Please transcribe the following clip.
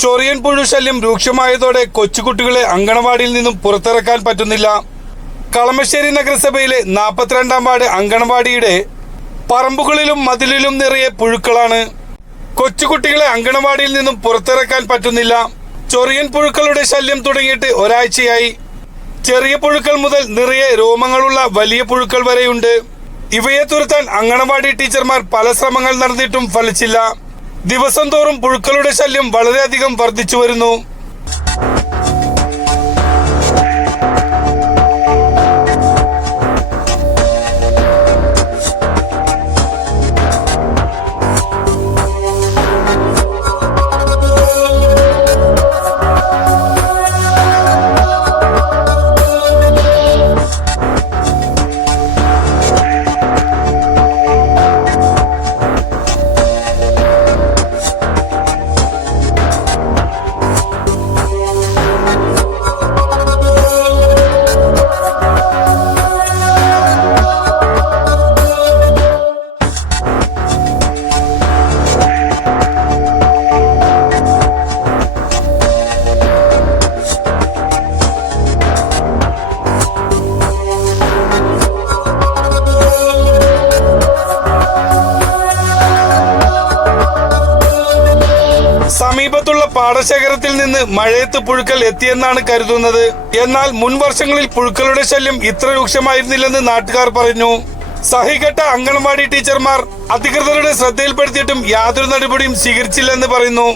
ചൊറിയൻ പുഴു ശല്യം രൂക്ഷമായതോടെ കൊച്ചുകുട്ടികളെ അങ്കണവാടിയിൽ നിന്നും പുറത്തിറക്കാൻ പറ്റുന്നില്ല. കളമശ്ശേരി നഗരസഭയിലെ 42-ാം വാർഡ് അങ്കണവാടിയുടെ പറമ്പുകളിലും മതിലിലും നിറയെ പുഴുക്കളാണ്. കൊച്ചുകുട്ടികളെ അങ്കണവാടിയിൽ നിന്നും പുറത്തിറക്കാൻ പറ്റുന്നില്ല. ചൊറിയൻ പുഴുക്കളുടെ ശല്യം തുടങ്ങിയിട്ട് ഒരാഴ്ചയായി. ചെറിയ പുഴുക്കൾ മുതൽ നിറയെ രോമങ്ങളുള്ള വലിയ പുഴുക്കൾ വരെയുണ്ട്. ഇവയെ തുരത്താൻ അങ്കണവാടി ടീച്ചർമാർ പല ശ്രമങ്ങൾ നടന്നിട്ടും ഫലിച്ചില്ല. ദിവസം തോറും പുഴുക്കളുടെ ശല്യം വളരെയധികം വർദ്ധിച്ചു വരുന്നു. സമീപത്തുള്ള പാടശേഖരത്തിൽ നിന്ന് മഴയത്ത് പുഴുക്കൾ എത്തിയെന്നാണ് കരുതുന്നത്. എന്നാൽ മുൻ വർഷങ്ങളിൽ പുഴുക്കളുടെ ശല്യം ഇത്ര രൂക്ഷമായിരുന്നില്ലെന്ന് നാട്ടുകാർ പറഞ്ഞു. സഹികെട്ട അങ്കണവാടി ടീച്ചർമാർ അധികൃതരുടെ ശ്രദ്ധയിൽപ്പെടുത്തിയിട്ടും യാതൊരു നടപടിയും സ്വീകരിച്ചില്ലെന്ന് പറയുന്നു.